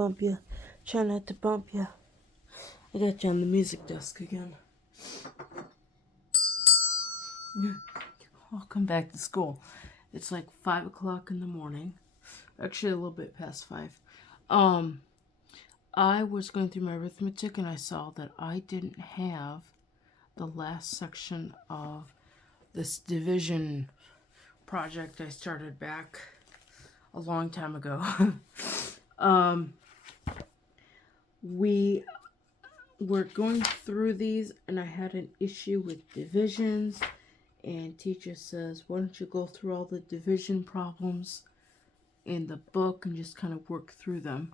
bump you. Try not to bump you. I got you on the music desk again. Welcome back to school. It's like 5 o'clock in the morning. Actually, a little bit past 5. I was going through my arithmetic and I saw that I didn't have the last section of this division project I started back a long time ago. We were going through these and I had an issue with divisions, and teacher says, why don't you go through all the division problems in the book and just kind of work through them.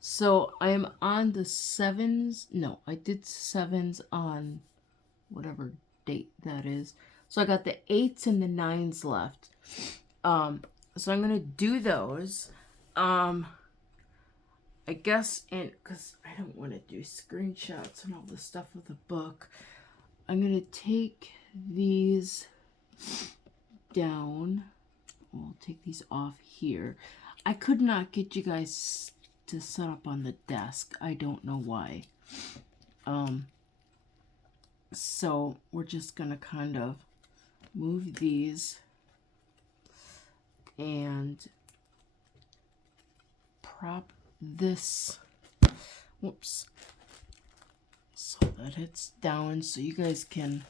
So I am on the 7s. No, I did 7s on whatever date that is. So I got the 8s and the 9s left. So I'm gonna do those. I guess, and because I don't want to do screenshots and all the stuff of the book, I'm gonna take these down. We'll take these off here. I could not get you guys to set up on the desk. I don't know why. So we're just gonna kind of move these and prop this, whoops, so that it's down so you guys can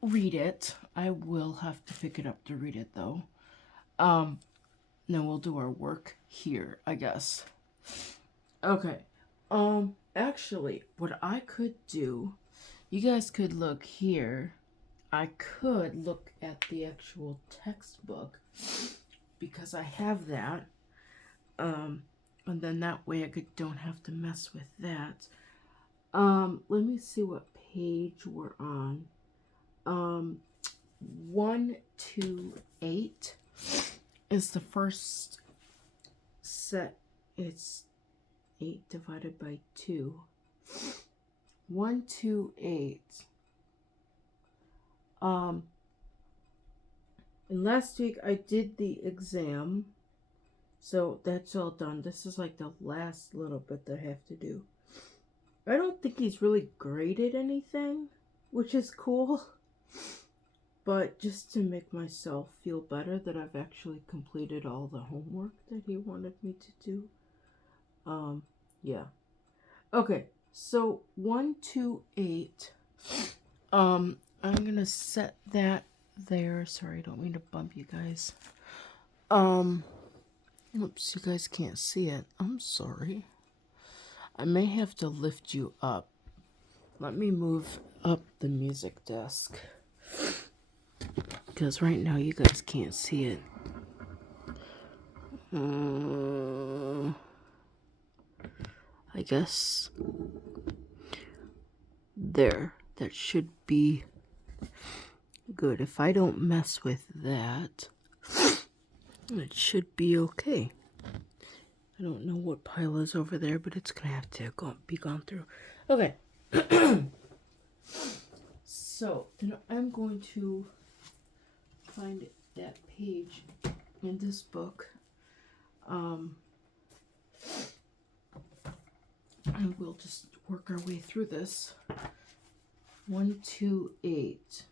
read it. I will have to pick it up to read it though. Then we'll do our work here, I guess. Okay. Actually, what I could do, you guys could look here. I could look at the actual textbook because I have that. And then that way I don't have to mess with that. Let me see what page we're on. 128 is the first set. It's 8 divided by 2. 128. And last week I did the exam, so that's all done. This is like the last little bit that I have to do. I don't think he's really graded anything, which is cool. But just to make myself feel better that I've actually completed all the homework that he wanted me to do. Yeah. Okay, so 128. I'm gonna set that there. Sorry, I don't mean to bump you guys. Oops, you guys can't see it. I'm sorry. I may have to lift you up. Let me move up the music desk, because right now you guys can't see it. I guess there. That should be good. If I don't mess with that, it should be okay. I don't know what pile is over there, but it's gonna have to be gone through. Okay. So then I'm going to find that page in this book. And we'll just work our way through this. 128.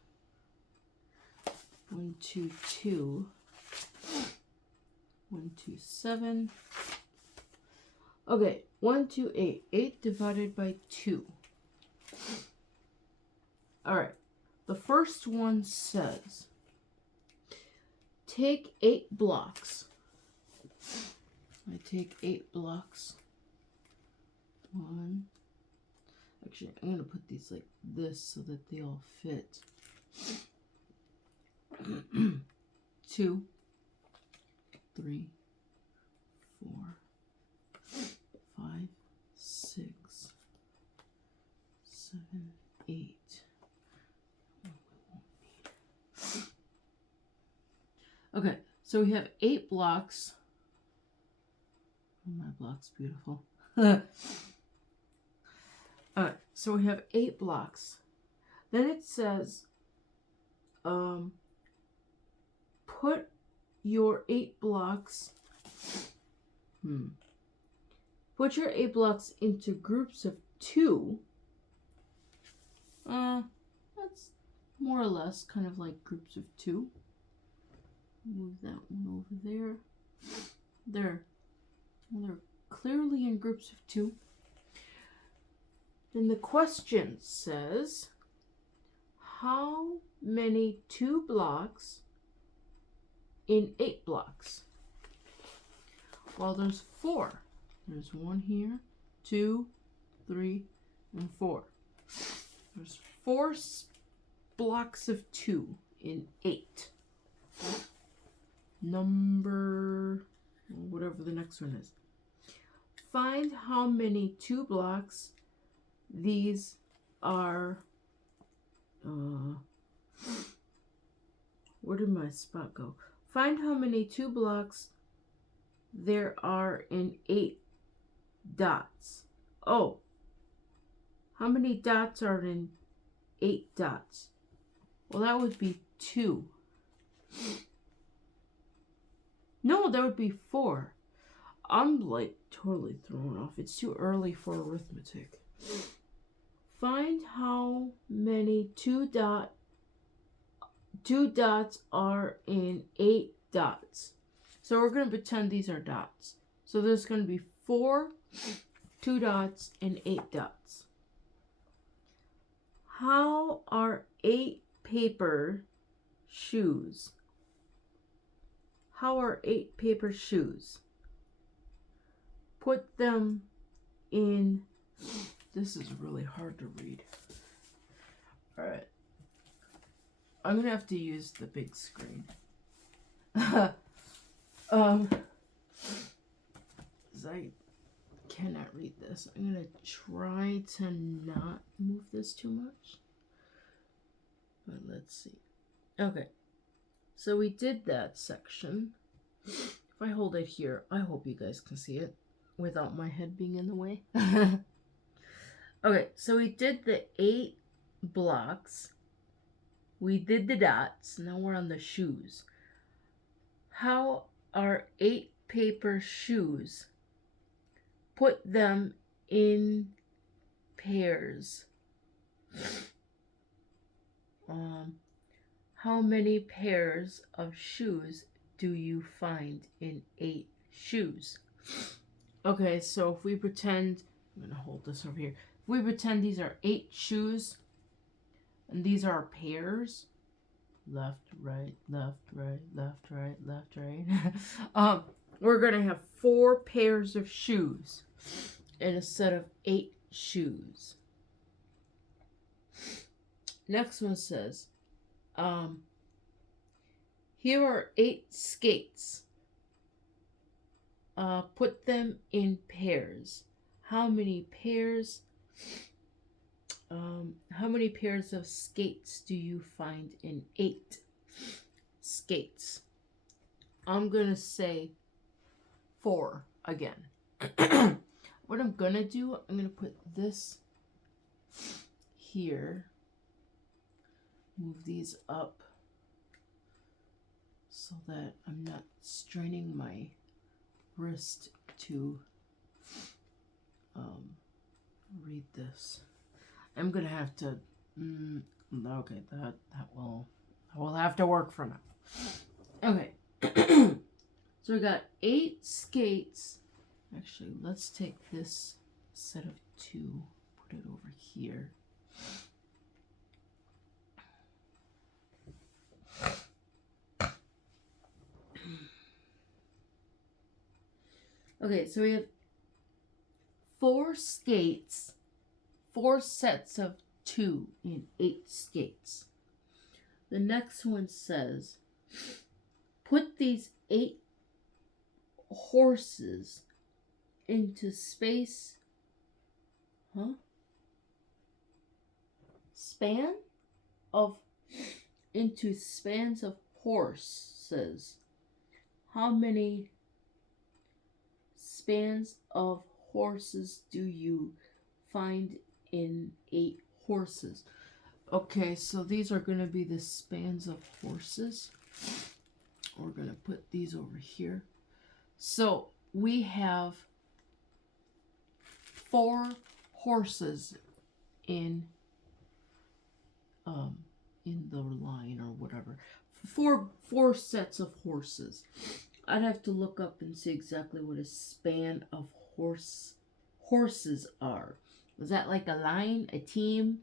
122. 127. Okay, 128. 8 divided by 2. Alright, the first one says, take 8 blocks. I take 8 blocks. 1. Actually, I'm going to put these like this so that they all fit. 2, 3, 4, 5, 6, 7, 8. Okay, so we have 8 blocks. Oh, my block's beautiful. Alright, so we have 8 blocks. Then it says, put your 8 blocks. Put your 8 blocks into groups of 2. That's more or less kind of like groups of 2. Move that one over there. There. They're clearly in groups of 2. Then the question says, how many 2 blocks in 8 blocks? Well, there's 4. There's 1 here, 2, 3, and 4. There's 4 blocks of 2 in 8. Number, whatever the next one is. Find how many 2 blocks these are. Where did my spot go? Find how many 2 blocks there are in 8 dots. Oh, how many dots are in 8 dots? Well, that would be 2. No, that would be 4. I'm like totally thrown off. It's too early for arithmetic. Find how many 2 dots are in 8 dots. So we're going to pretend these are dots. So there's going to be 4 2 dots and 8 dots. How are 8 paper shoes? How are 8 paper shoes? Put them in... This is really hard to read. Alright. I'm going to have to use the big screen. I cannot read this. I'm going to try to not move this too much. But let's see. Okay. So we did that section. If I hold it here, I hope you guys can see it without my head being in the way. Okay, so we did the 8 blocks. We did the dots. Now we're on the shoes. How are 8 paper shoes? Put them in pairs. How many pairs of shoes do you find in 8 shoes? Okay, so if we pretend, I'm going to hold this over here. If we pretend these are 8 shoes, and these are pairs, left, right, left, right, left, right, left, right. We're going to have 4 pairs of shoes in a set of 8 shoes. Next one says, here are 8 skates. Put them in pairs. How many pairs of skates do you find in 8 skates? I'm going to say 4 again. What I'm going to do, I'm going to put this here. Move these up so that I'm not straining my wrist to read this. I'm gonna have to okay, that will have to work for now. Okay. So we got 8 skates. Actually, let's take this set of 2, put it over here. Okay, so we have 4 skates, 4 sets of 2 in 8 skates. The next one says, put these 8 horses into spans of horses. How many spans of horses do you find in 8 horses? Okay, so these are going to be the spans of horses. We're going to put these over here. So we have 4 horses in the line or whatever. Four sets of horses. I'd have to look up and see exactly what a span of horses are. Is that like a line, a team?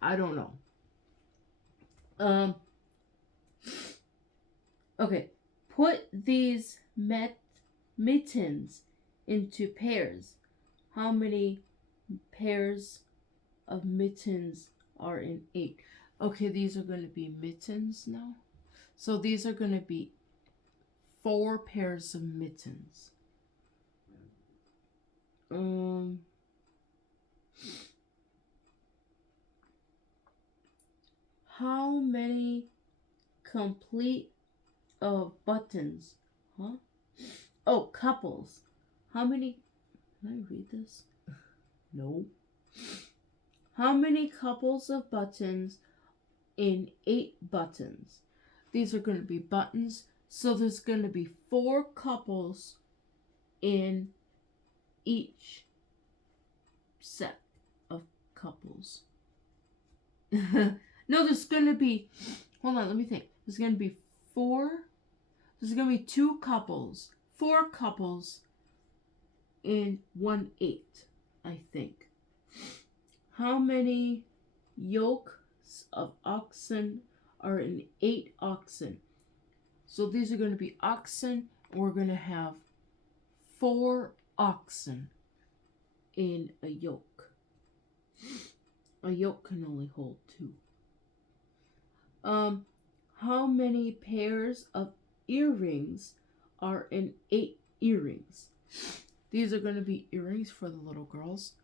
I don't know. Okay. Put these mittens into pairs. How many pairs of mittens are in 8? Okay, these are going to be mittens now. So these are going to be 4 pairs of mittens. How many complete buttons? Huh? Oh, couples. How many? Can I read this? No. How many couples of buttons in 8 buttons? These are going to be buttons. So there's going to be 4 couples in each set of couples. No, there's going to be, hold on, let me think. There's going to be 4, there's going to be 2 couples, 4 couples in 1/8, I think. How many yokes of oxen are in 8 oxen? So these are going to be oxen, and we're going to have 4 oxen in a yoke. A yoke can only hold 2. How many pairs of earrings are in 8 earrings? These are going to be earrings for the little girls.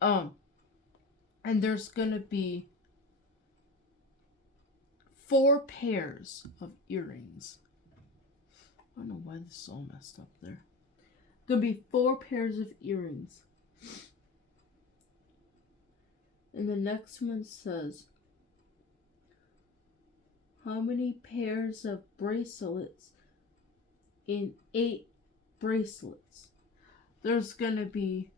And there's going to be 4 pairs of earrings. I don't know why this is all messed up there. Going to be 4 pairs of earrings. And the next one says, how many pairs of bracelets in 8 bracelets? There's going to be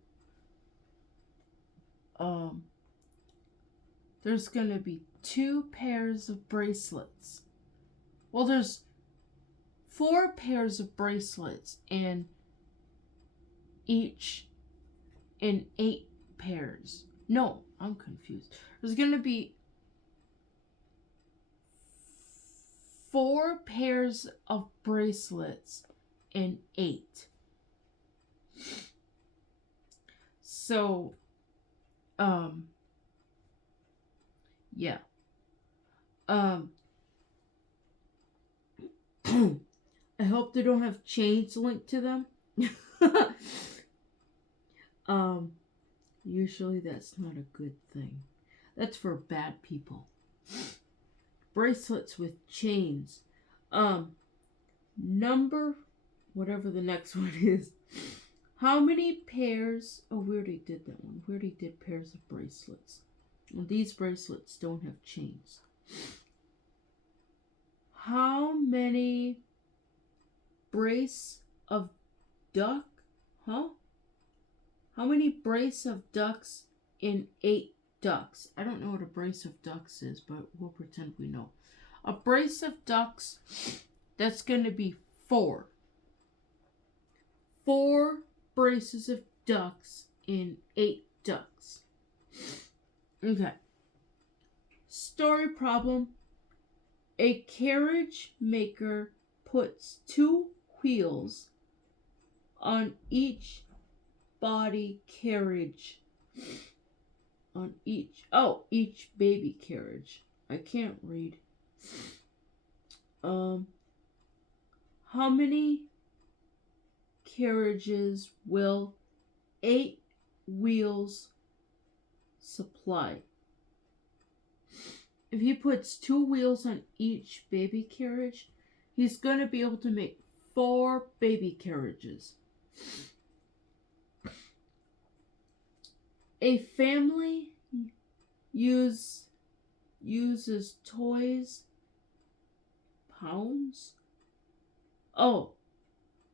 2 pairs of bracelets. Well, there's 4 pairs of bracelets in 8 pairs. No, I'm confused. There's going to be 4 pairs of bracelets in 8. So, yeah. I hope they don't have chains linked to them. Usually that's not a good thing. That's for bad people. Bracelets with chains. Number, whatever the next one is. How many pairs? Oh, we already did that one. We already did pairs of bracelets. Well, these bracelets don't have chains. How many brace of duck? Huh? How many brace of ducks in 8 ducks? I don't know what a brace of ducks is, but we'll pretend we know. A brace of ducks, that's going to be 4. 4 braces of ducks in 8 ducks. Okay. Story problem. A carriage maker puts 2 wheels on each body carriage. On each baby carriage. I can't read. How many carriages will 8 wheels supply? If he puts 2 wheels on each baby carriage, he's going to be able to make 4 baby carriages. A family uses toys, pounds, Oh,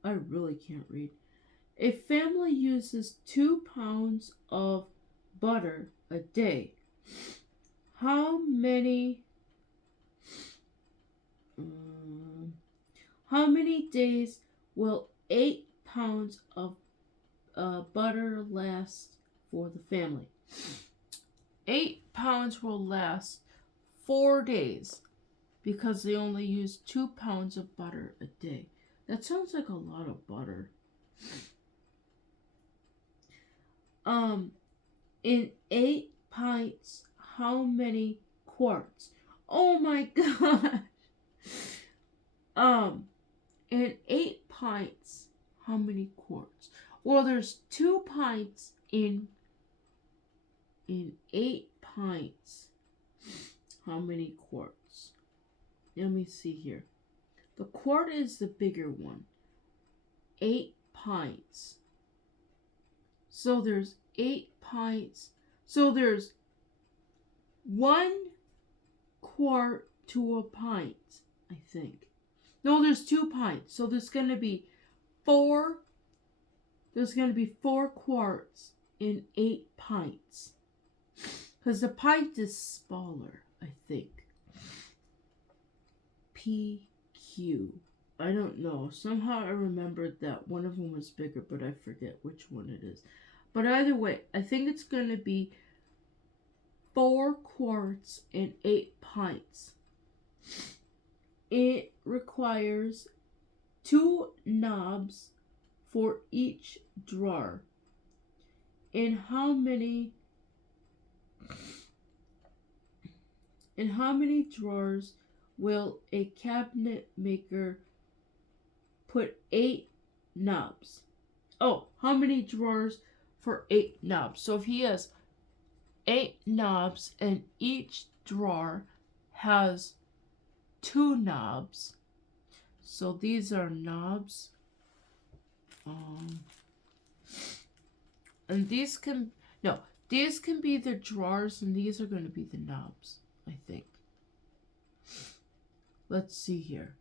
I really can't read. A family uses 2 pounds of butter a day. How many how many days will 8 pounds of butter last for the family? 8 pounds will last 4 days because they only use 2 pounds of butter a day. That sounds like a lot of butter. In 8 pints, how many quarts? Oh my gosh. In 8 pints, how many quarts? Well, there's 2 pints in 8 pints. How many quarts? Let me see here. The quart is the bigger one. 8 pints. So there's 8 pints. So there's 1 quart to a pint, I think. No, there's 2 pints. So there's going to be 4 quarts in 8 pints. Because the pint is smaller, I think. PQ. I don't know. Somehow I remembered that one of them was bigger, but I forget which one it is. But either way, I think it's going to be 4 quarts and 8 pints. It requires 2 knobs for each drawer. In how many drawers will a cabinet maker put 8 knobs? Oh, how many drawers for 8 knobs? So if he has 8 knobs and each drawer has 2 knobs, so these are knobs, and these can be the drawers, and these are going to be the knobs, I think. Let's see here.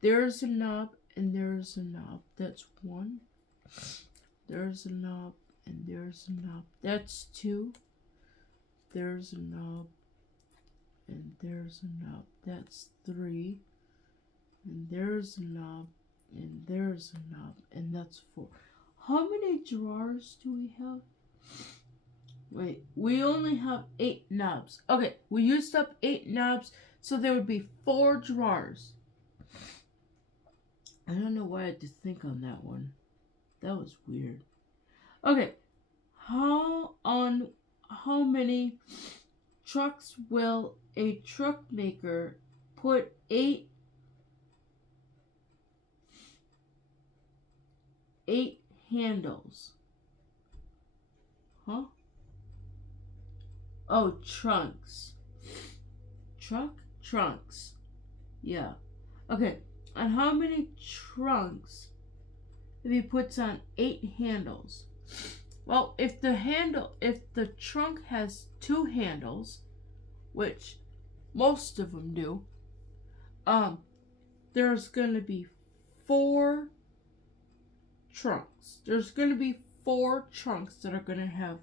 There's a knob and there's a knob. That's 1. There's a knob and there's a knob. That's 2. There's a knob and there's a knob. That's 3. And there's a knob and there's a knob. And that's 4. How many drawers do we have? Wait, we only have 8 knobs. Okay, we used up 8 knobs, so there would be 4 drawers. I don't know why I had to think on that one. That was weird. Okay, how many trucks will a truck maker put 8 handles? Huh? Oh, trunks. Trunks. Yeah. Okay. And how many trunks if he puts on 8 handles? Well, if the trunk has 2 handles, which most of them do, there's going to be 4 trunks. There's going to be 4 trunks that are going to have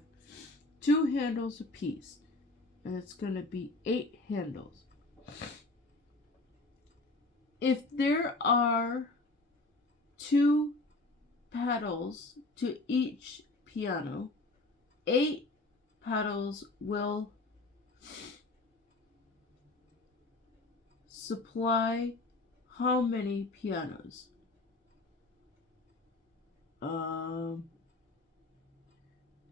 2 handles apiece, and it's going to be 8 handles. If there are 2 pedals to each piano, 8 pedals will supply how many pianos?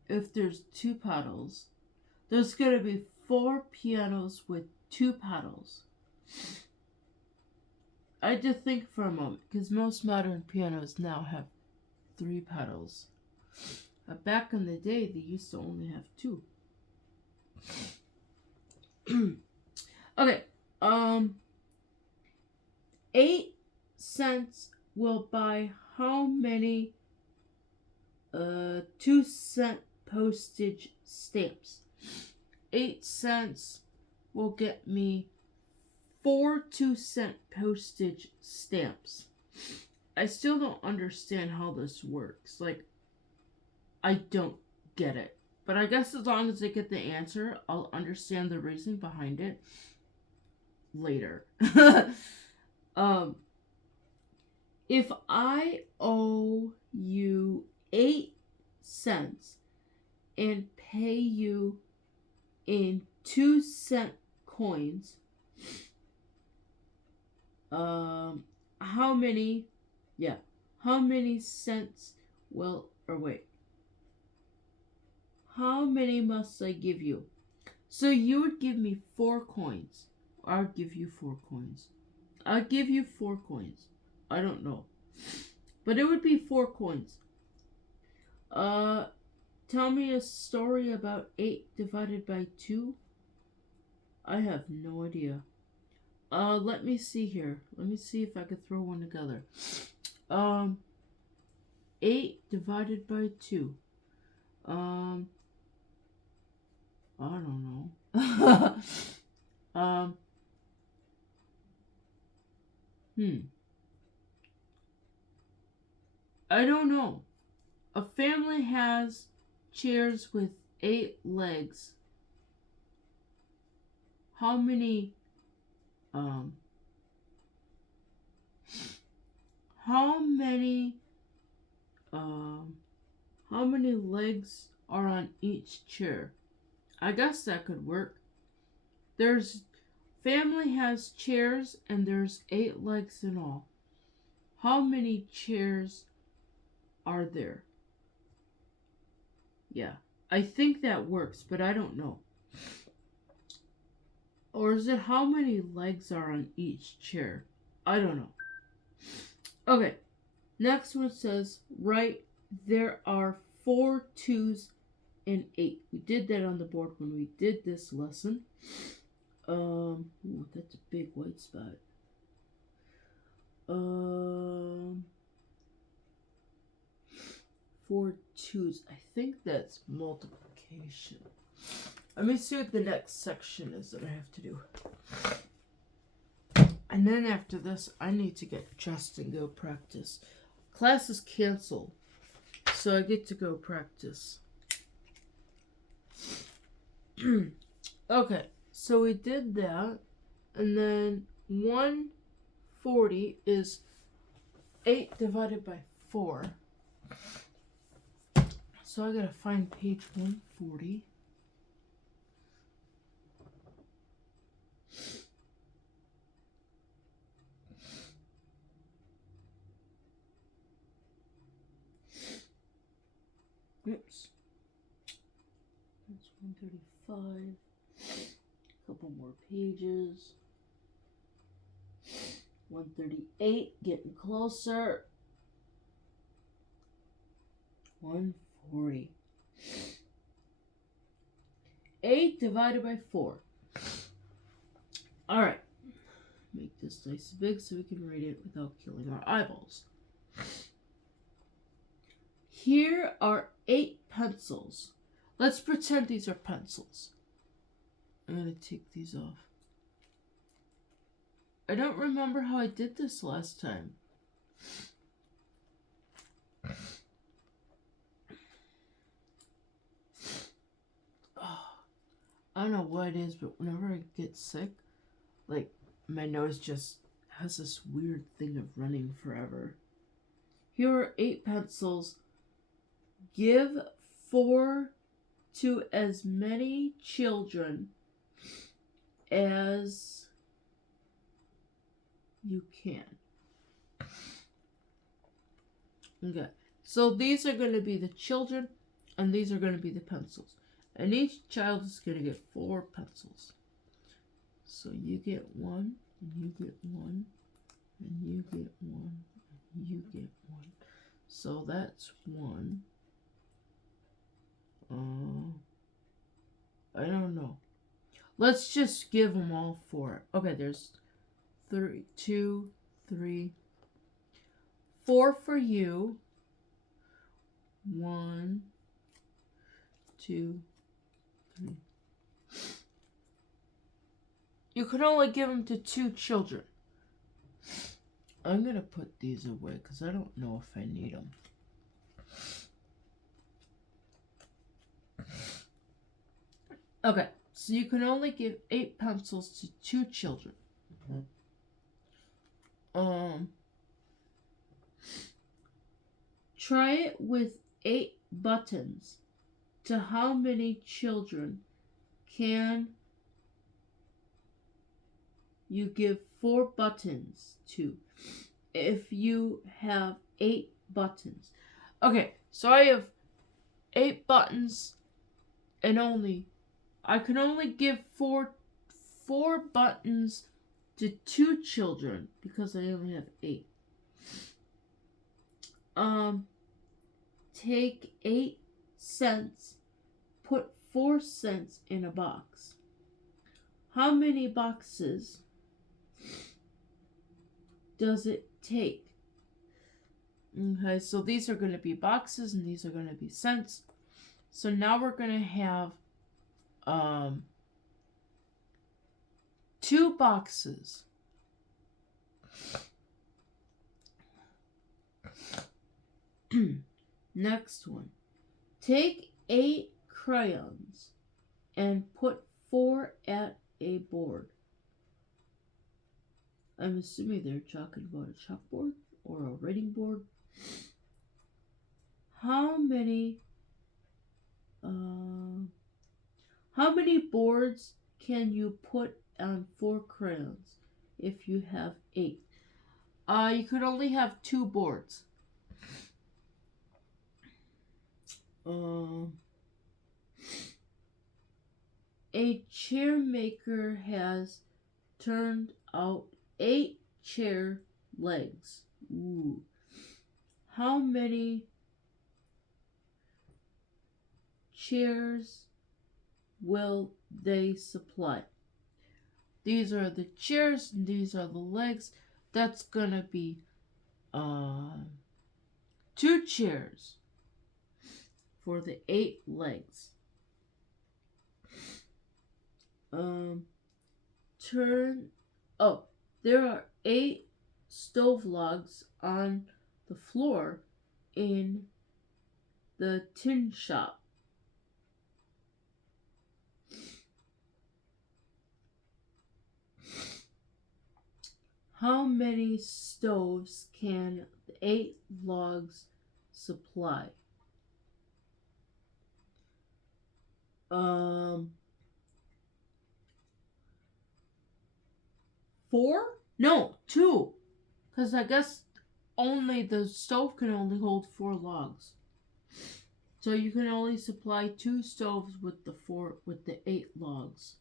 If there's 2 pedals, there's going to be 4 pianos with 2 pedals. I had to think for a moment, because most modern pianos now have 3 pedals. Back in the day, they used to only have 2. Okay, 8 cents will buy how many 2-cent postage stamps? 8 cents will get me 4 2-cent postage stamps. I still don't understand how this works. Like, I don't get it. But I guess as long as I get the answer, I'll understand the reason behind it later. If I owe you 8 cents and pay you in 2-cent coins, how many cents how many must I give you? So you would give me 4 coins. I'll give you 4 coins. I'll give you 4 coins. I don't know. But it would be 4 coins. Tell me a story about 8 divided by 2. I have no idea. Let me see here. Let me see if I could throw one together. 8 divided by 2. I don't know. I don't know. A family has chairs with 8 legs. How many legs are on each chair? I guess that could work. Family has chairs and there's 8 legs in all. How many chairs are there? Yeah, I think that works, but I don't know. Or is it how many legs are on each chair? I don't know. Okay, next one says, write, there are 4 2s and 8. We did that on the board when we did this lesson. That's a big white spot. 4 2s. I think that's multiplication. Let me see what the next section is that I have to do. And then after this, I need to get dressed and go practice. Class is canceled, so I get to go practice. Okay, so we did that, and then 140 is 8 divided by 4. So I gotta find page 140. Oops. That's 135. A couple more pages. 138, getting closer. 140. 8 divided by 4. Alright. Make this nice and big so we can read it without killing our eyeballs. Here are 8 pencils. Let's pretend these are pencils. I'm going to take these off. I don't remember how I did this last time. I don't know what it is, but whenever I get sick, like, my nose just has this weird thing of running forever. Here are 8 pencils. Give 4 to as many children as you can. Okay, so these are going to be the children, and these are going to be the pencils. And each child is going to get 4 pencils. So you get 1, and you get 1, and you get 1, and you get 1. So that's 1. I don't know. Let's just give them all 4. Okay, there's 3, 2, 3, 4 for you. 1, 2, 3. You can only give them to 2 children. I'm going to put these away because I don't know if I need them. Okay, so you can only give 8 pencils to 2 children. Try it with 8 buttons. To how many children can you give 4 buttons to if you have 8 buttons? Okay, so I have 8 buttons and I can only give four buttons to 2 children because I only have 8. Take 8 cents, put 4 cents in a box. How many boxes does it take? Okay, so these are going to be boxes and these are going to be cents. So now we're going to have 2 boxes. Next one. Take 8 crayons and put 4 at a board. I'm assuming they're talking about a chalkboard or a writing board. How many boards can you put on 4 crayons if you have 8? You could only have 2 boards. A chair maker has turned out 8 chair legs. Ooh. How many chairs will they supply? These are the chairs and these are the legs. That's gonna be 2 chairs for the 8 legs. There are 8 stove logs on the floor in the tin shop. How many stoves can 8 logs supply? 4? No, 2. Because I guess only the stove can only hold 4 logs. So you can only supply 2 stoves with the 8 logs.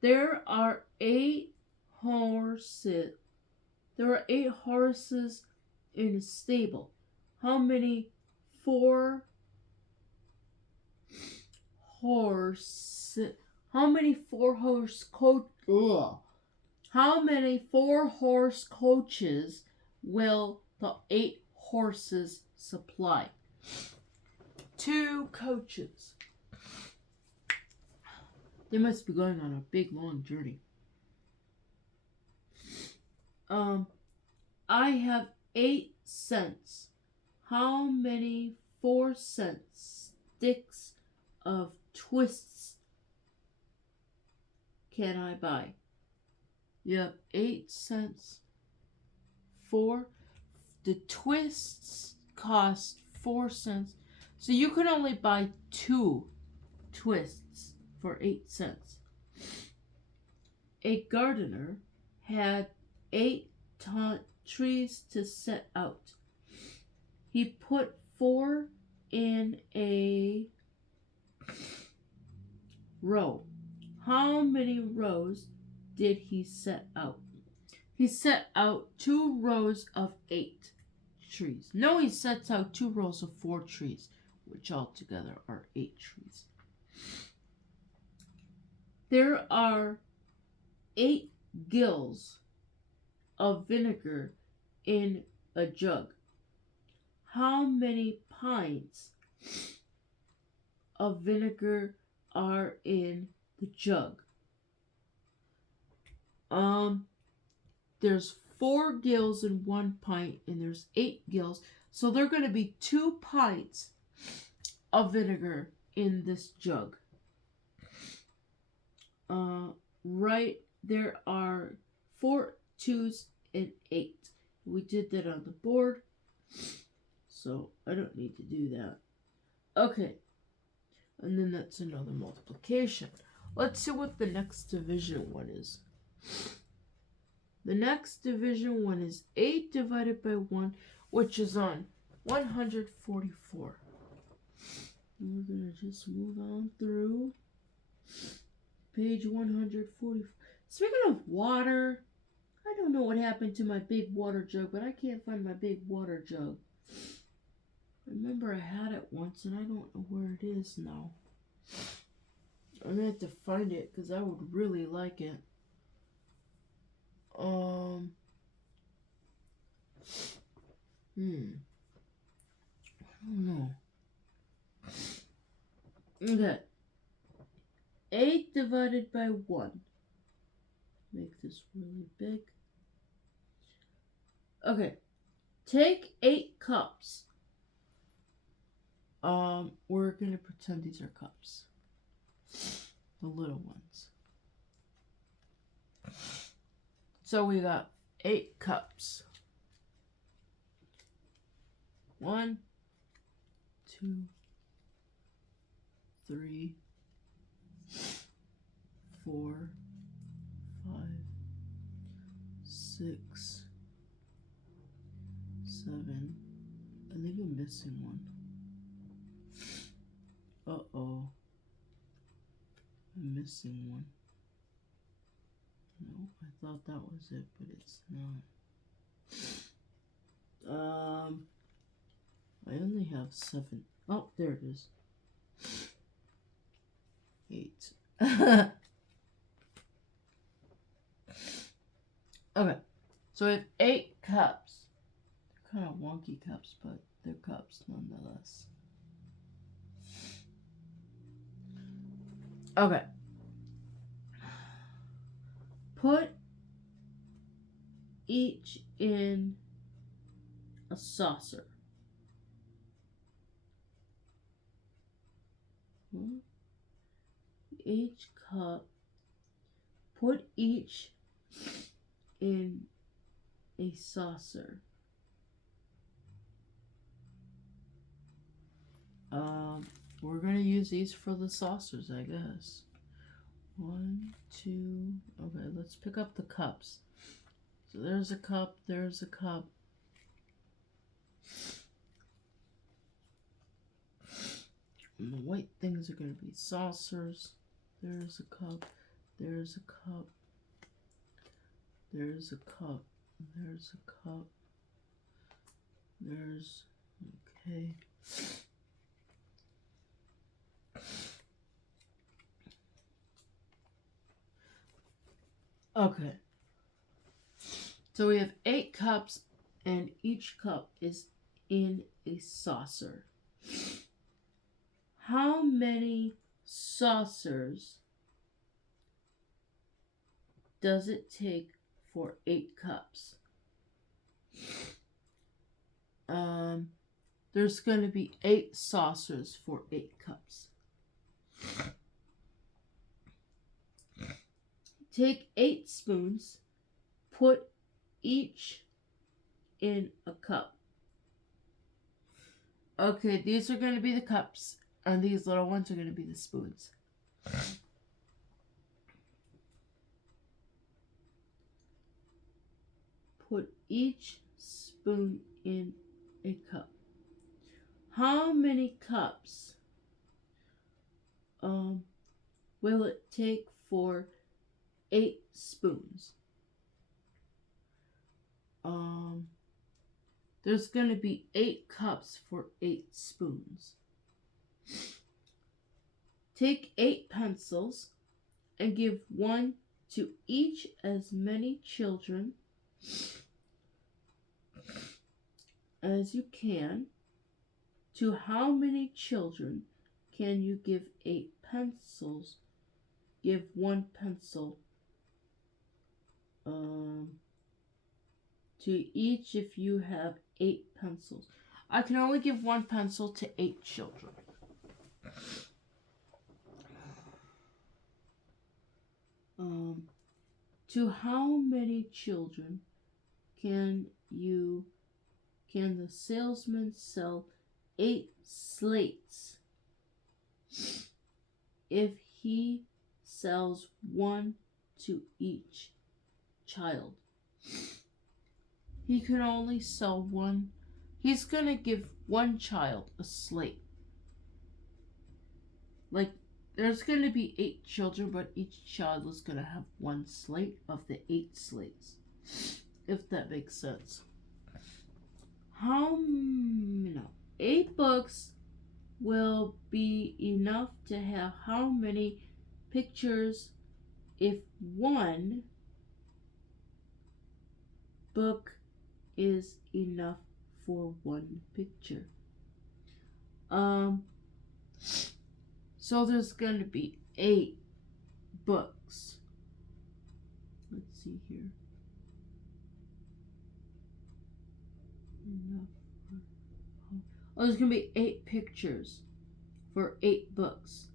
There are 8 horses. There are 8 horses in a stable. How many 4 horse coaches will the 8 horses supply? 2 coaches. They must be going on a big long journey. I have 8 cents. How many 4 cent sticks of twists can I buy? You have 8 cents. 4. The twists cost 4 cents. So you can only buy 2 twists for 8 cents. A gardener had 8 trees to set out. He put 4 in a row. How many rows did he set out? He set out 2 rows of 8 trees. No, he sets out 2 rows of 4 trees, which altogether are 8 trees. There are 8 gills of vinegar in a jug. How many pints of vinegar are in the jug? Um, there's 4 gills in 1 pint, and there's 8 gills. So there are going to be 2 pints of vinegar in this jug. Right, there are 4 2s and 8. We did that on the board, so I don't need to do that. Okay, and then that's another multiplication. Let's see what the next division one is. The next division one is 8 divided by 1, which is on 144. We're going to just move on through page 144. Speaking of water, I don't know what happened to my big water jug, but I can't find my big water jug. I remember I had it once, and I don't know where it is now. I'm going to have to find it, because I would really like it. I don't know. Okay. 8 divided by 1. Make this really big. Okay. Take 8 cups. We're going to pretend these are cups. The little ones. So we got 8 cups. 1, 2, 3, 4, 5, 6, 7. I think I'm missing one. Uh-oh. I'm missing one. No, I thought that was it, but it's not. I only have 7. Oh, there it is. 8. Okay, so we have 8 cups. They're kind of wonky cups, but they're cups nonetheless. Okay. Put each in a saucer. Each cup, put each in a saucer. We're going to use these for the saucers, I guess. 1, 2, okay, let's pick up the cups. So there's a cup, there's a cup. And the white things are going to be saucers. There's a cup, there's a cup, there's a cup, there's a cup, there's, okay. Okay. So we have 8 cups, and each cup is in a saucer. How many saucers does it take for 8 cups? There's going to be 8 saucers for 8 cups. Take 8 spoons, put each in a cup. Okay, these are going to be the cups, and these little ones are going to be the spoons. Put each spoon in a cup. How many cups will it take for 8 spoons? There's going to be 8 cups for 8 spoons. Take 8 pencils and give 1 to each as many children as you can. To how many children can you give 8 pencils? Give 1 pencil Um, to each if you have 8 pencils. I can only give 1 pencil to 8 children. To how many children can the salesman sell 8 slates if he sells 1 to each child? He can only sell 1. He's gonna give 1 child a slate. Like, there's going to be 8 children, but each child is going to have 1 slate of the 8 slates. If that makes sense. 8 books will be enough to have how many pictures if 1 book is enough for 1 picture? So there's going to be 8 books. Let's see here. Oh, there's going to be 8 pictures for 8 books.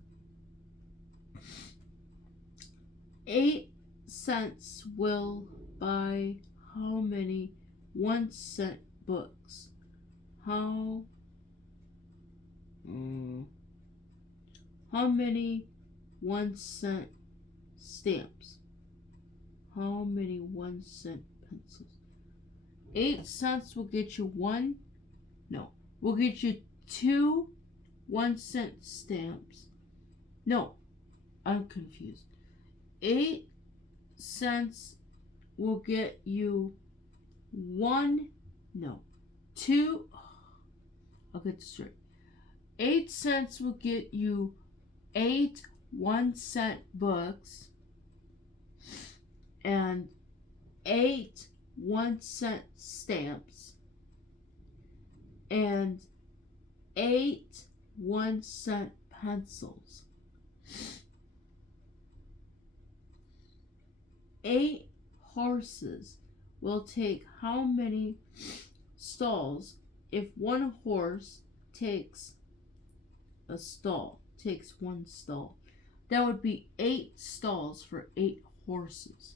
8 cents will buy how many 1-cent books? How many 1-cent stamps? How many 1-cent pencils? 8 cents will get you we'll get you 2 1-cent stamps. No, I'm confused. 8 cents will get you 2. I'll get this straight. 8 cents will get you 8 1-cent books and 8 1-cent stamps and 8 1-cent pencils. 8 horses will take how many stalls if 1 horse takes 1 stall? That would be 8 stalls for 8 horses.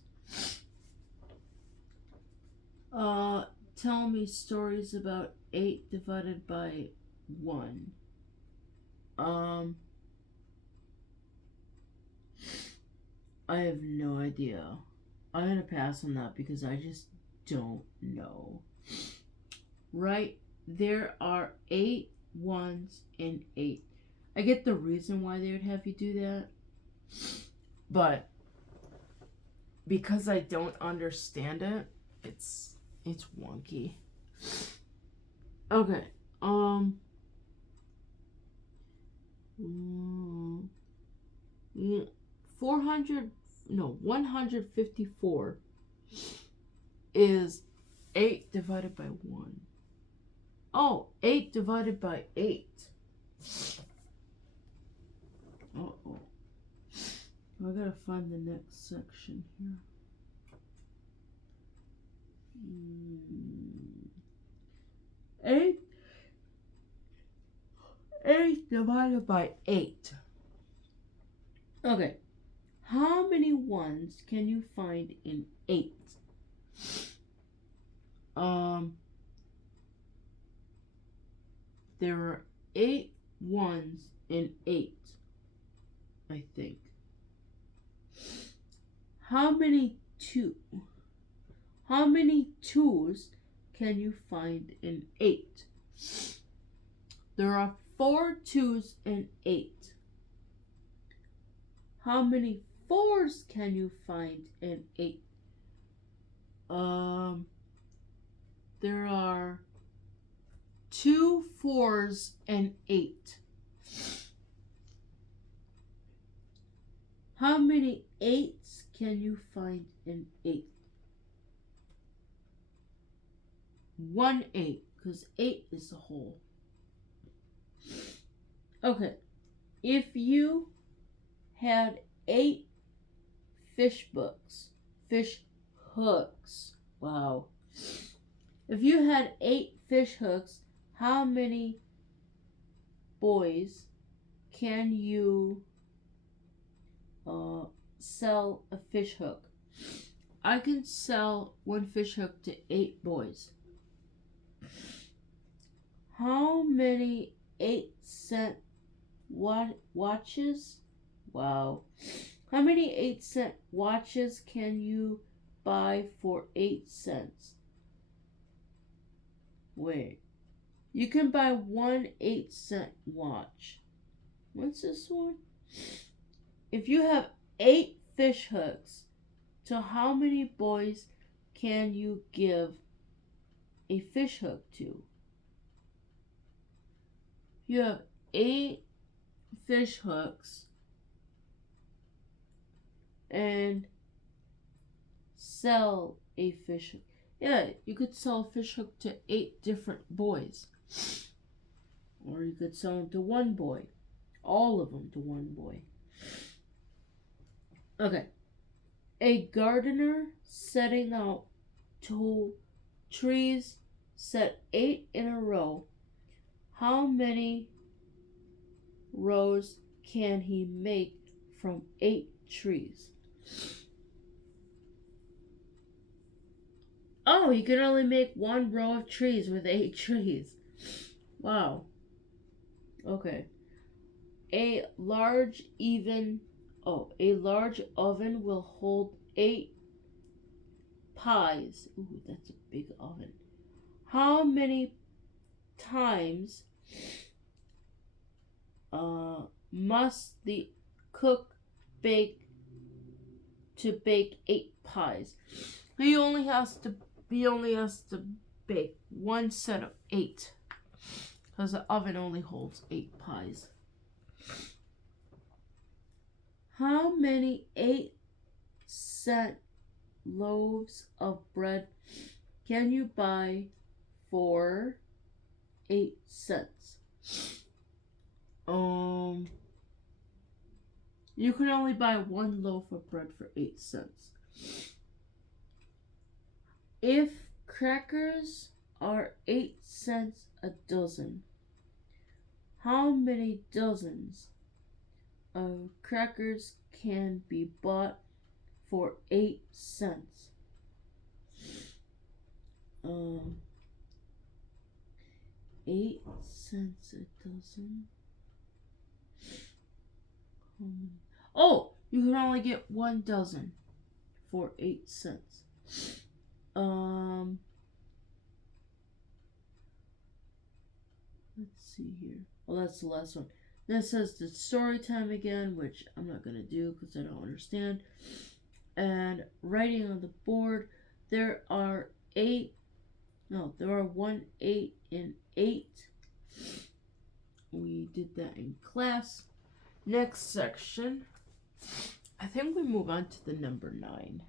Tell me stories about 8 divided by 1. I have no idea. I'm gonna pass on that because I just don't know. Right? There are 8 ones and 8. I get the reason why they would have you do that, but because I don't understand it, it's wonky. Okay. 154 is 8 divided by 1. Oh, 8 divided by 8. Uh-oh. I gotta find the next section here. 8 divided by 8. Okay. How many ones can you find in 8? There are 8 ones in 8, I think. How many twos can you find in 8? There are 4 twos in 8. How many 4s can you find in 8? There are 2 4s and 8. How many 8s can you find in 8? 1 8, because 8 is the whole. Okay, if you had 8 fish hooks. Wow. If you had 8 fish hooks, how many boys can you sell a fish hook? I can sell one fish hook to 8 boys. How many 8-cent watches? Wow. How many 8-cent watches can you buy for 8 cents? Wait. You can buy one 8-cent watch. What's this one? If you have 8 fish hooks, to how many boys can you give a fish hook to? You have 8 fish hooks and sell a fish hook. Yeah, you could sell a fish hook to 8 different boys. Or you could sell them to one boy. All of them to one boy. Okay. A gardener setting out tall trees set 8 in a row. How many rows can he make from 8 trees? Oh, you can only make one row of trees with 8 trees. Wow. Okay. A large oven will hold 8 pies. Ooh, that's a big oven. How many times must the cook bake 8 pies? He only has to bake one set of 8, because the oven only holds 8 pies. How many 8-cent loaves of bread can you buy for 8 cents? You can only buy one loaf of bread for 8 cents. If crackers are 8 cents a dozen, how many dozens of crackers can be bought for 8 cents? 8 cents a dozen. Oh, you can only get 1 dozen for 8 cents. Let's see here. Well, that's the last one. This says the story time again, which I'm not going to do because I don't understand. And writing on the board, there are 1 8 in 8. We did that in class. Next section, I think we move on to the number 9.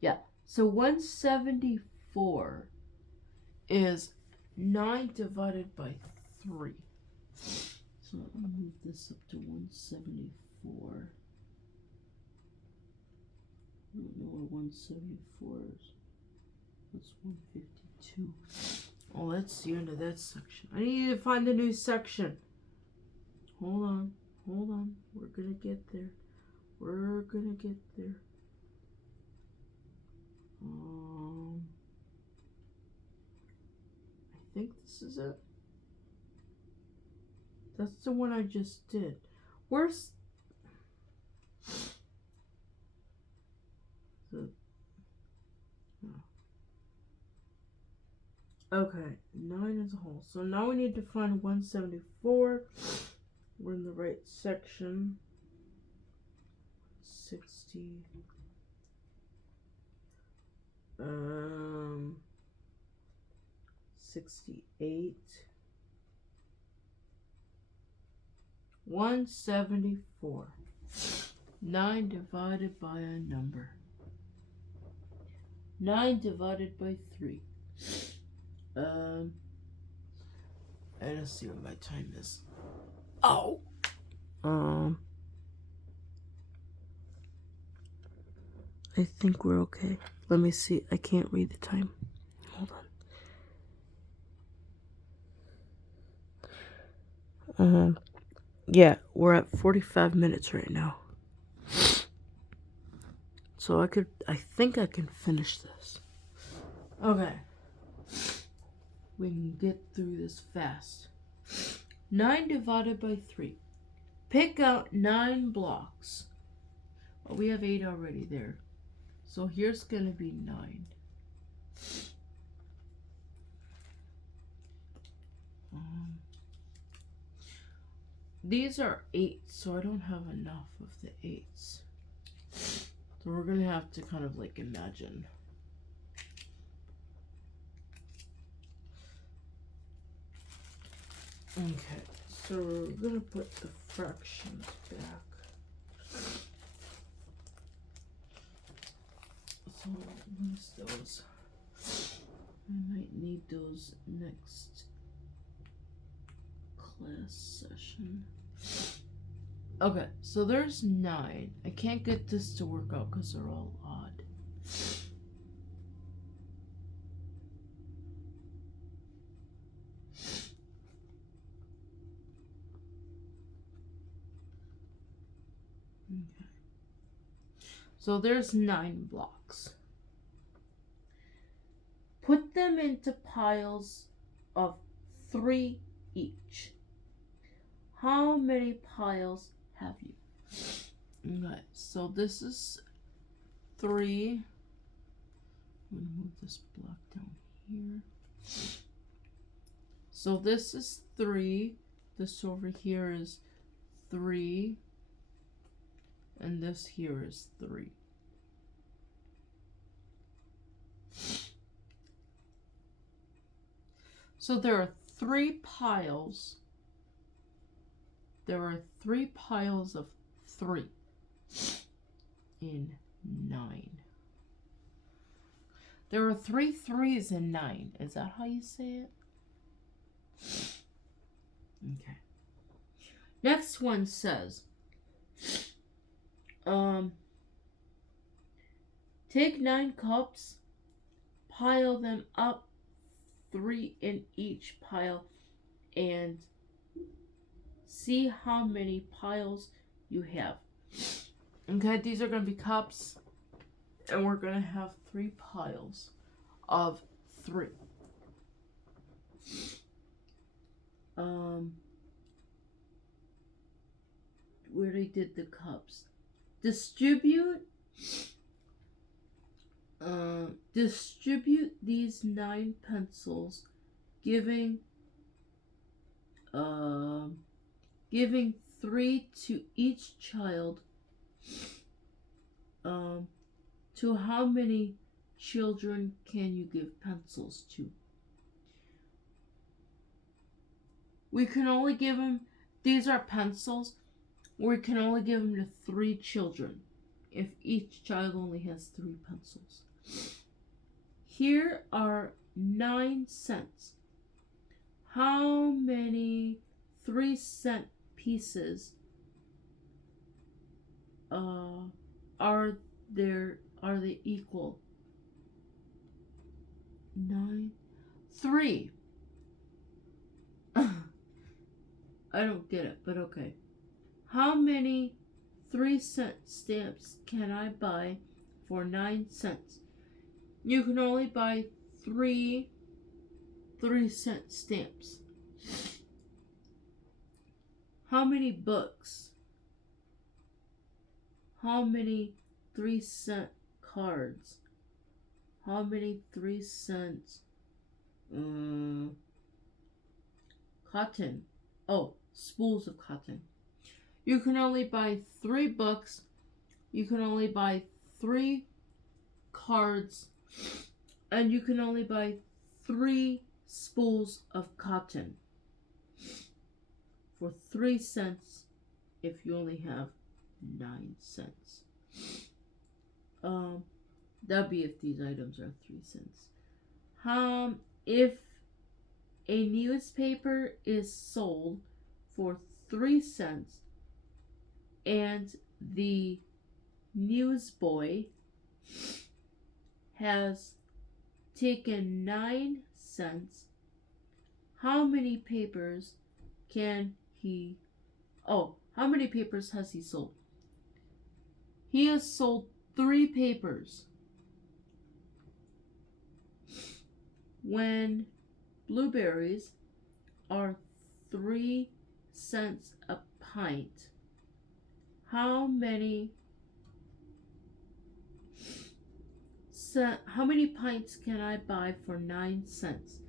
Yeah. So 174 is 9 divided by 3. So I'll move this up to 174. I don't know where 174 is. That's 152. Oh, that's the end of that section. I need to find the new section. Hold on. We're gonna get there. I think this is it. That's the one I just did. Where's the... Okay, 9 as a whole. So now we need to find 174. We're in the right section. 60. 68. 174. 9 divided by a number. 9 divided by 3. And let's see what my time is. Oh. I think we're okay. Let me see. I can't read the time. Hold on. Yeah, we're at 45 minutes right now. So I think I can finish this. Okay. We can get through this fast. 9 divided by 3. Pick out 9 blocks. Well, we have 8 already there. So here's going to be 9. These are 8, so I don't have enough of the 8s. So we're going to have to kind of like imagine. Okay, so we're going to put the fractions back. So where's those? I might need those next class session. Okay, so there's 9. I can't get this to work out because they're all odd. Okay. So there's 9 blocks. Put them into piles of 3 each. How many piles have you? Okay, so this is 3. I'm going to move this block down here. So this is 3. This over here is 3. And this here is 3. So there are 3 piles. There are 3 piles of 3 in 9. There are 3 3s in 9. Is that how you say it? Okay. Next one says, take 9 cups, pile them up, 3 in each pile, and see how many piles you have. Okay, these are going to be cups, and we're going to have 3 piles of 3. Where they did the cups. Distribute these 9 pencils, giving 3 to each child. To how many children can you give pencils to? We can only give them, these are pencils, we can only give them to 3 children if each child only has 3 pencils. Here are 9 cents. How many 3-cent pieces are they equal? 9, 3. I don't get it, but okay. How many 3-cent stamps can I buy for 9 cents? You can only buy 3 3-cent stamps. How many books? How many 3-cent cards? How many 3-cent cotton? Oh, spools of cotton. You can only buy 3 books. You can only buy 3 cards. And you can only buy 3 spools of cotton for 3 cents if you only have 9 cents. That'd be if these items are 3 cents. If a newspaper is sold for 3 cents and the newsboy has taken 9 cents, how many papers can he... Oh, how many papers has he sold? He has sold 3 papers. When blueberries are 3 cents a pint, how many pints can I buy for 9 cents?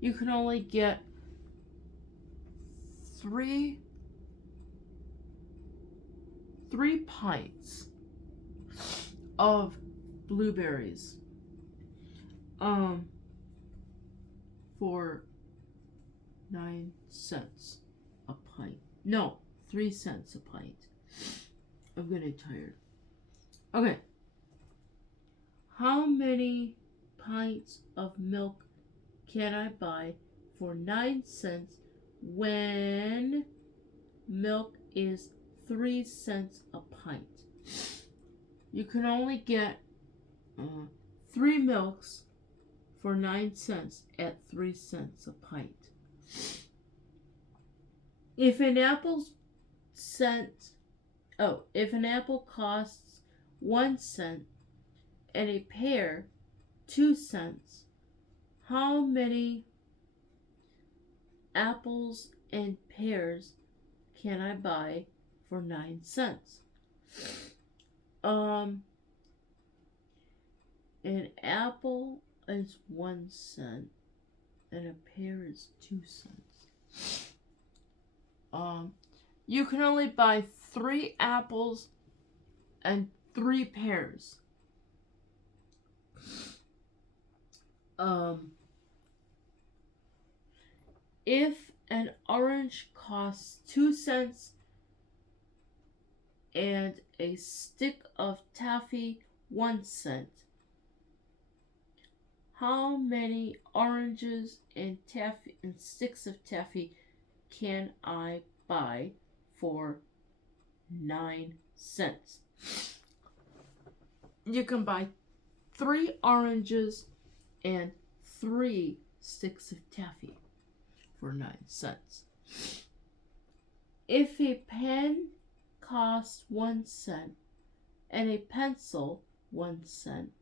You can only get 3 pints of blueberries for 9 cents a pint. No, 3 cents a pint. I'm getting tired. Okay. How many pints of milk can I buy for 9 cents when milk is 3 cents a pint? You can only get 3 milks for 9 cents at 3 cents a pint. If an apple costs 1 cent and a pear 2 cents, how many apples and pears can I buy for 9 cents? An apple is 1 cent and a pear is 2 cents. You can only buy 3 apples and 3 pears. If an orange costs 2 cents and a stick of taffy 1 cent, how many oranges and sticks of taffy can I buy for 9 cents? You can buy 3 oranges and 3 sticks of taffy for 9 cents. If a pen costs 1 cent and a pencil 1 cent,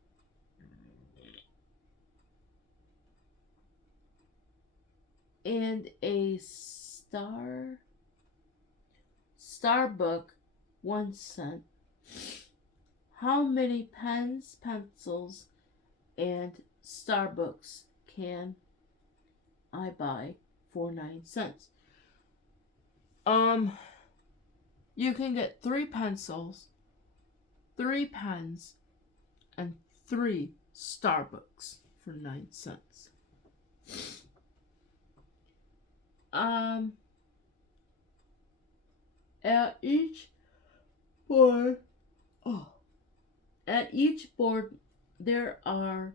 and a Starbook 1 cent, how many pens, pencils, and Starbooks can I buy for 9 cents? You can get 3 pencils, 3 pens, and 3 Starbooks for 9 cents. At each board there are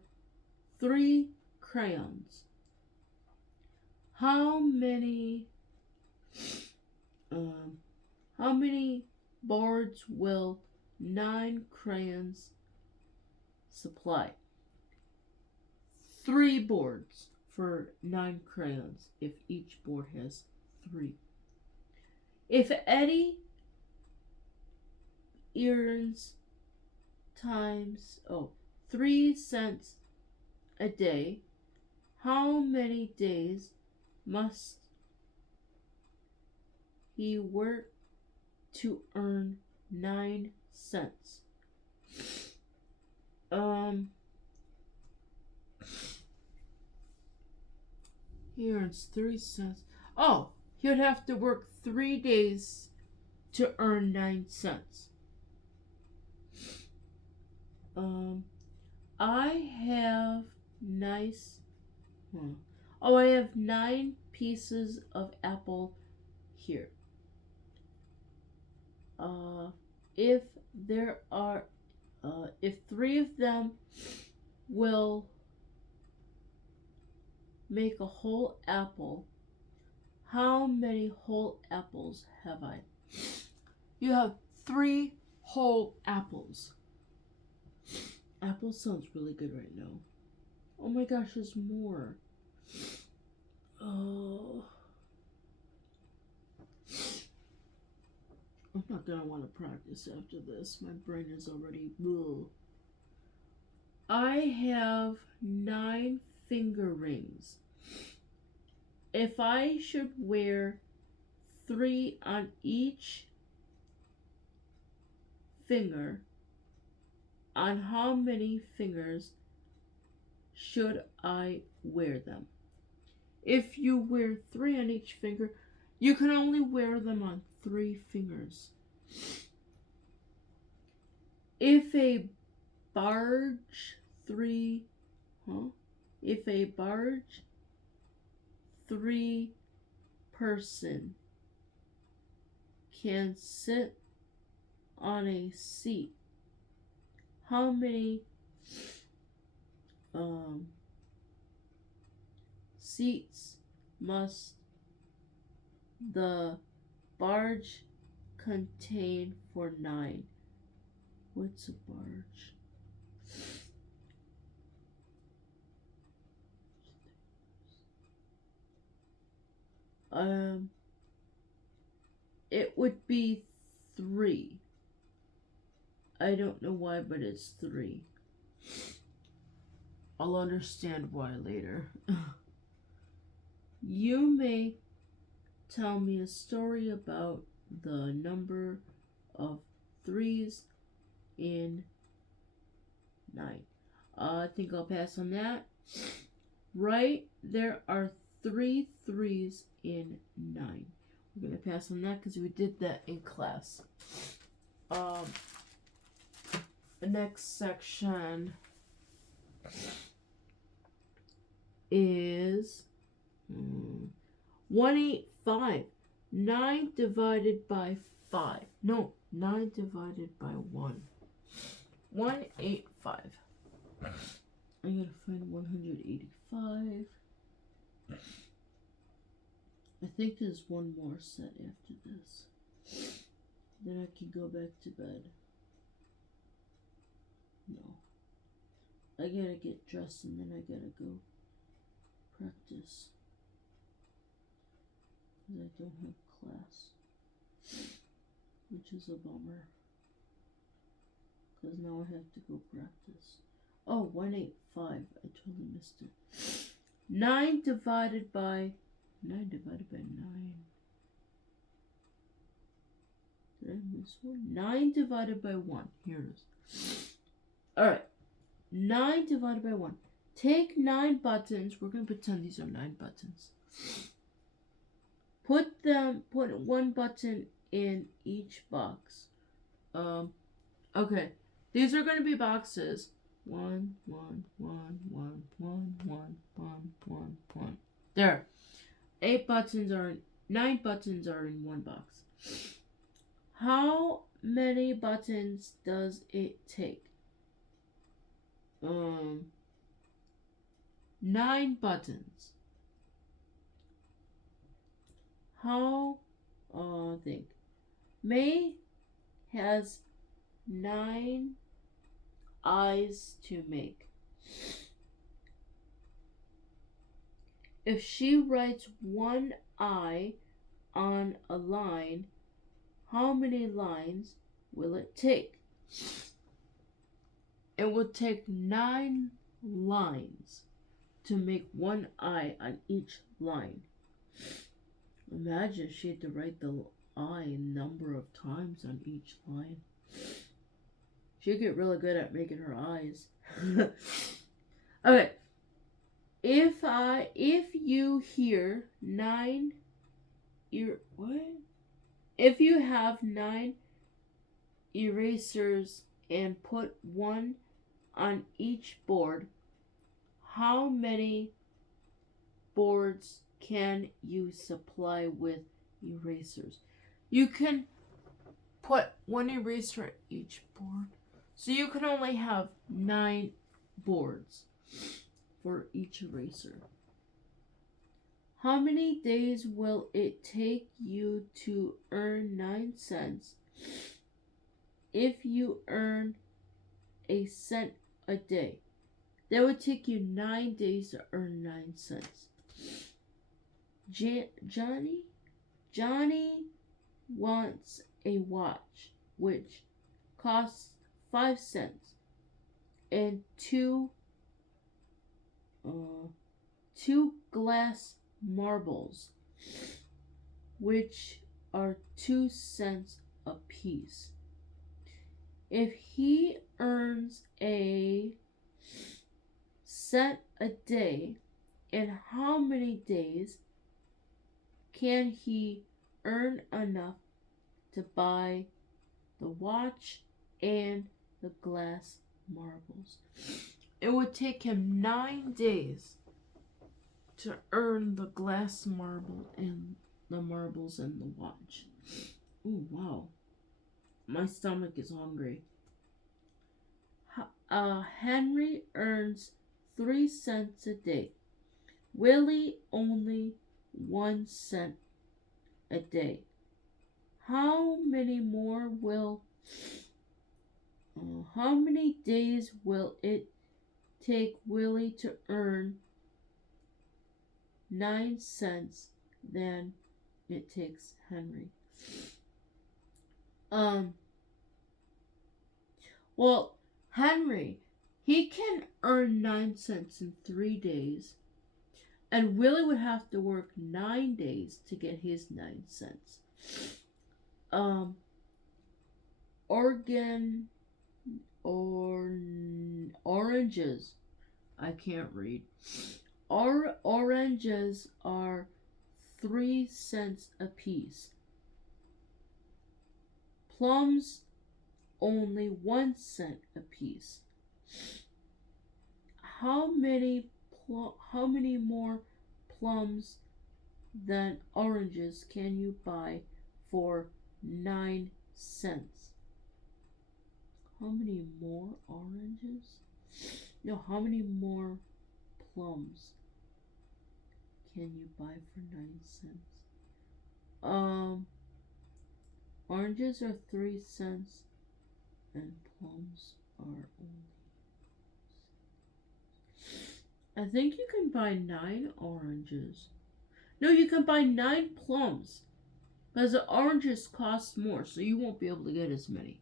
3 crayons. How many boards will 9 crayons supply? 3 boards for 9 crayons if each board has 3. If Eddie earns 3 cents a day, how many days must he work to earn 9 cents? He earns 3 cents. Oh, he would have to work 3 days to earn 9 cents. I have I have 9 pieces of apple here. If 3 of them will make a whole apple, how many whole apples have I? You have 3 whole apples. Apple sounds really good right now. Oh my gosh, there's more. Oh. I'm not gonna want to practice after this. My brain is already. Ugh. I have 9 finger rings. If I should wear 3 on each finger, on how many fingers should I wear them? If you wear 3 on each finger, you can only wear them on 3 fingers. If a barge 3 person can sit on a seat, how many seats must the barge contain for 9? What's a barge? It would be 3. I don't know why, but it's 3. I'll understand why later. You may tell me a story about the number of 3s in 9. I think I'll pass on that. Right, there are 3 3s in 9. We're going to pass on that because we did that in class. The next section is 185. 9 divided by 5. No, 9 divided by 1. 185. I gotta find 185. I think there's one more set after this. Then I can go back to bed. No. I gotta get dressed and then I gotta go practice. Because I don't have class. Which is a bummer. Because now I have to go practice. Oh, 185. I totally missed it. 9 divided by 9. Did I miss one? 9 divided by 1. Here it is. Alright. 9 divided by 1. Take 9 buttons. We're going to pretend these are 9 buttons. Put 1 button in each box. Okay. These are going to be boxes. 1, 1, 1, 1, 1, 1, 1, 1, 1. There. 9 buttons are in one box. How many buttons does it take? 9 buttons. How? Think. May has 9 eyes to make. If she writes 1 eye on a line, how many lines will it take? It will take 9 lines to make 1 eye on each line. Imagine if she had to write the eye a number of times on each line. She'd get really good at making her eyes. Okay. If you hear 9 If you have 9 erasers and put 1 on each board, how many boards can you supply with erasers? You can put 1 eraser at each board. So you can only have 9 boards for each eraser. How many days will it take you to earn 9 cents if you earn a cent a day. That would take you 9 days to earn 9 cents. Johnny wants a watch which costs 5 cents and two glass marbles which are 2 cents apiece. If he earns a cent a day, in how many days can he earn enough to buy the watch and the glass marbles? It would take him 9 days to earn the glass marble and the marbles and the watch. Oh, wow. My stomach is hungry. Henry earns 3 cents a day. Willie only 1 cent a day. How many days will it take Willie to earn 9 cents than it takes Henry? Well, Henry, he can earn 9 cents in 3 days, and Willie would have to work 9 days to get his 9 cents. Oranges. I can't read. Oranges are 3 cents apiece. Plums only 1 cent apiece. How many more plums than oranges can you buy for 9 cents? How many more oranges? No, how many more plums can you buy for 9 cents? Oranges are 3 cents and plums are only. I think you can buy 9 oranges. No, you can buy 9 plums. Because the oranges cost more, so you won't be able to get as many.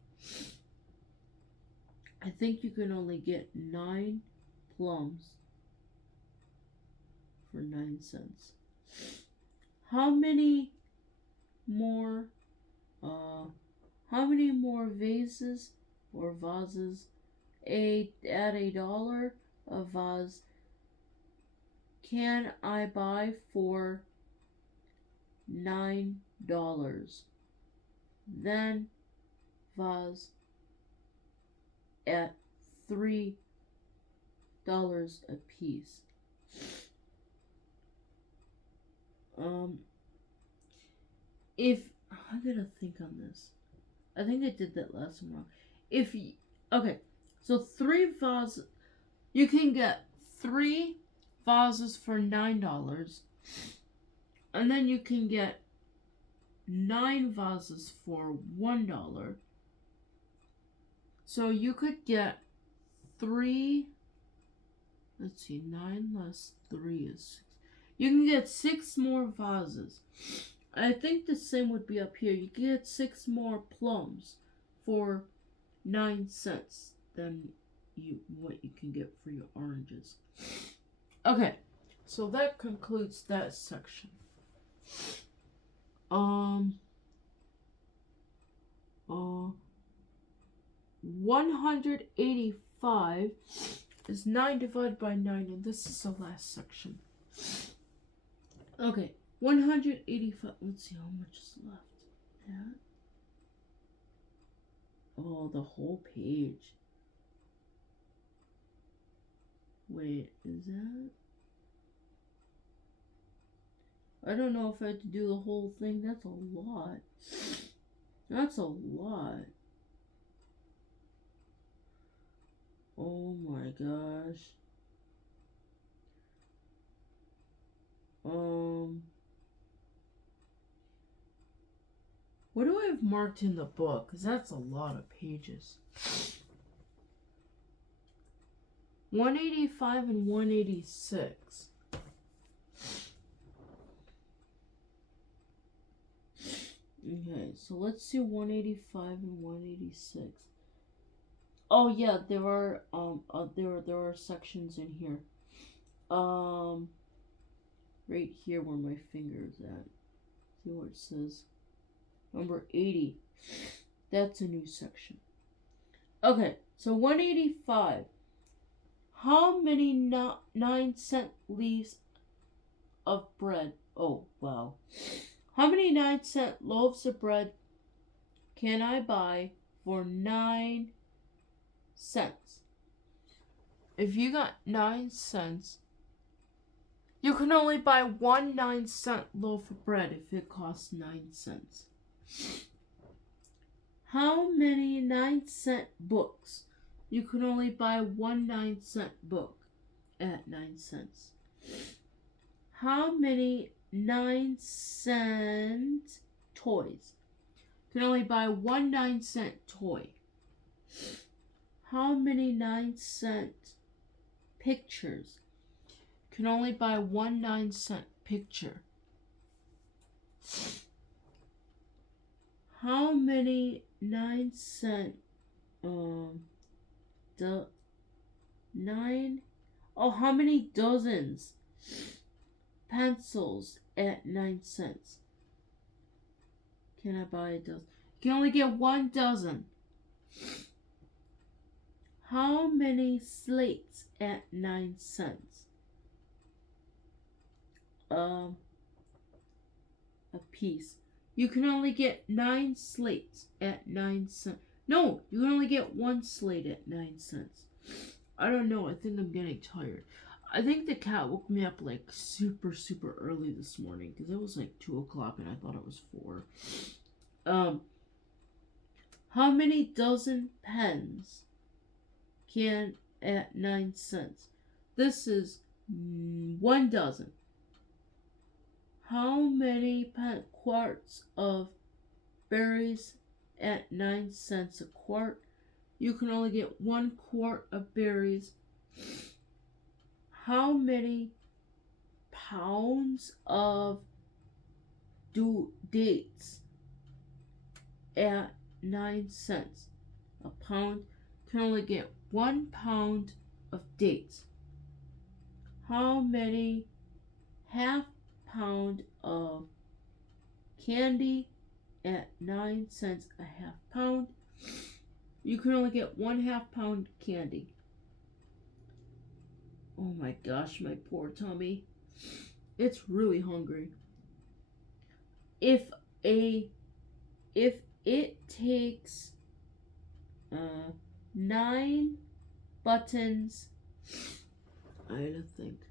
I think you can only get 9 plums for 9 cents. How many more vases or vases at $1 a vase can I buy for $9? Then vase at $3 a piece. If I gotta think on this. I think I did that last one wrong. Okay, so 3 vases. You can get 3 vases for $9, and then you can get 9 vases for $1. So you could get 3. Let's see, 9 less 3 is 6. You can get 6 more vases. I think the same would be up here. You can get 6 more plums for 9 cents than what you can get for your oranges. Okay, so that concludes that section. 185 is 9 divided by 9, and this is the last section. Okay, 185. Let's see how much is left. That. Oh, the whole page. Wait, is that? I don't know if I had to do the whole thing. That's a lot. That's a lot. Oh my gosh. What do I have marked in the book? Because that's a lot of pages. 185 and 186. Okay, so let's do 185 and 186. Oh yeah, there are sections in here. Right here where my finger is at. See where it says number 80. That's a new section. Okay, so 185. How many 9-cent leaves of bread? Oh, wow. How many 9-cent loaves of bread can I buy for 9 cents? If you got 9 cents, you can only buy one 9-cent loaf of bread if it costs 9 cents. How many 9-cent books? You can only buy one 9-cent book at 9 cents. How many 9-cent toys? You can only buy one 9-cent toy. How many 9-cent pictures? You can only buy one 9-cent picture. How many 9-cent how many dozens pencils at 9 cents? Can I buy a dozen? You can only get 1 dozen. How many slates at 9 cents? A piece. You can only get 9 slates at 9 cents. No, you can only get 1 slate at 9 cents. I don't know. I think I'm getting tired. I think the cat woke me up like super, super early this morning because it was like 2 o'clock and I thought it was 4. How many dozen pens can at 9 cents? This is 1 dozen. How many quarts of berries at 9 cents a quart? You can only get 1 quart of berries. How many pounds of dates at 9 cents? A pound. You can only get 1 pound of dates. How many half pound of candy at 9 cents a half pound? You can only get 1/2 pound candy. Oh my gosh, my poor tummy. It's really hungry. If it takes 9 buttons, I had to think.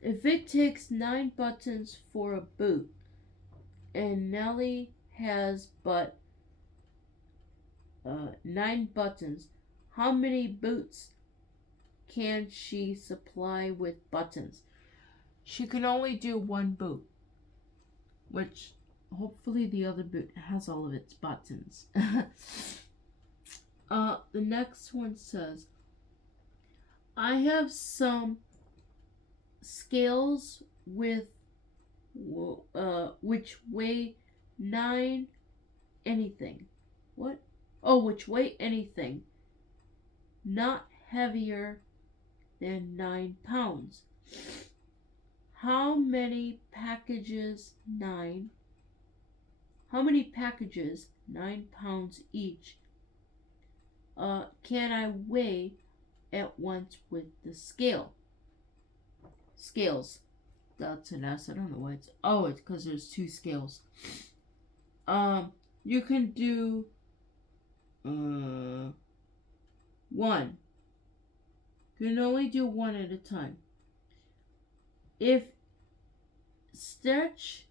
If it takes 9 buttons for a boot, and Nellie has but 9 buttons, how many boots can she supply with buttons? She can only do 1 boot, which hopefully the other boot has all of its buttons. The next one says, I have some scales with which weigh 9 anything. What? Oh, which weigh anything not heavier than 9 pounds. How many packages 9 pounds each can I weigh at once with the scales? That's an S. I don't know why it's because there's 2 scales. You can do 1. You can only do 1 at a time. If starch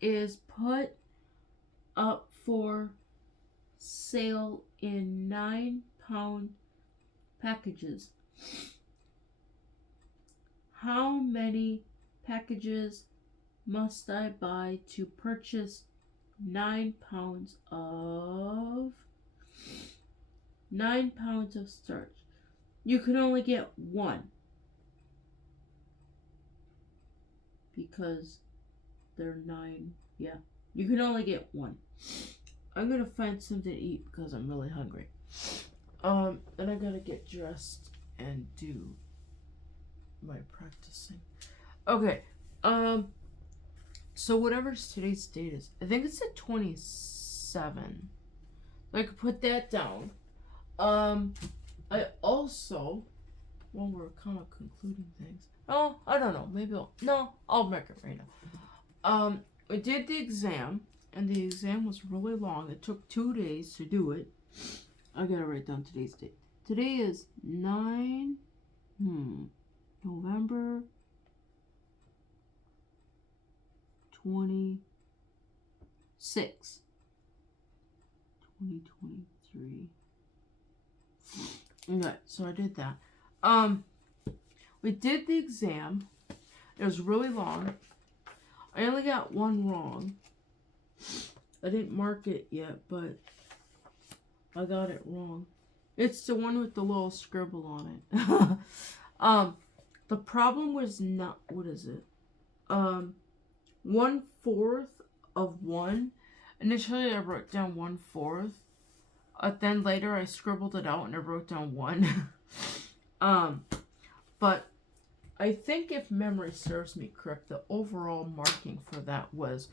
is put up for sale in 9-pound packages, how many packages must I buy to purchase 9 pounds of 9 pounds of starch. You can only get 1 because they're 9. Yeah, you can only get 1. I'm gonna find something to eat because I'm really hungry. And I gotta get dressed and do my practicing. Okay, so whatever today's date is, I think it's the 27. I could put that down. I also, well, we're kind of concluding things. Oh, I don't know. Maybe I'll make it right now. I did the exam, and the exam was really long. It took 2 days to do it. I gotta write down today's date. Today is November 26, 2023. Okay, so I did that. We did the exam. It was really long. I only got 1 wrong. I didn't mark it yet, but I got it wrong. It's the one with the little scribble on it. The problem was not, what is it? 1/4 of 1. Initially I wrote down 1/4. Then later I scribbled it out and I wrote down 1. But I think if memory serves me correct, the overall marking for that was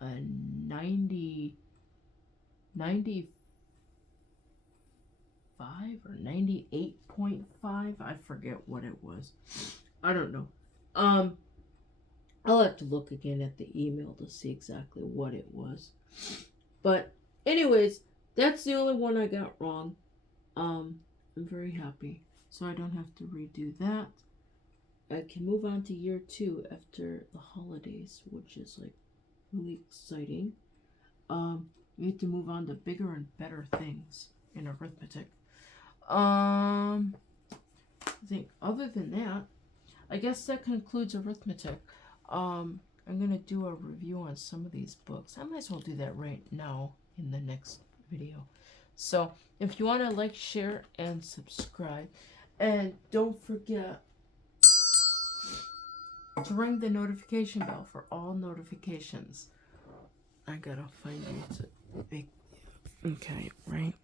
a 95 or 98.5. I forget what it was. I don't know. I'll have to look again at the email to see exactly what it was. But anyways, that's the only one I got wrong. I'm very happy. So I don't have to redo that. I can move on to year 2 after the holidays, which is like really exciting. We have to move on to bigger and better things in arithmetic. I think other than that, I guess that concludes arithmetic. I'm gonna do a review on some of these books. I might as well do that right now in the next video. So if you want to like, share, and subscribe, and don't forget to ring the notification bell for all notifications. I gotta find you to make, okay, right?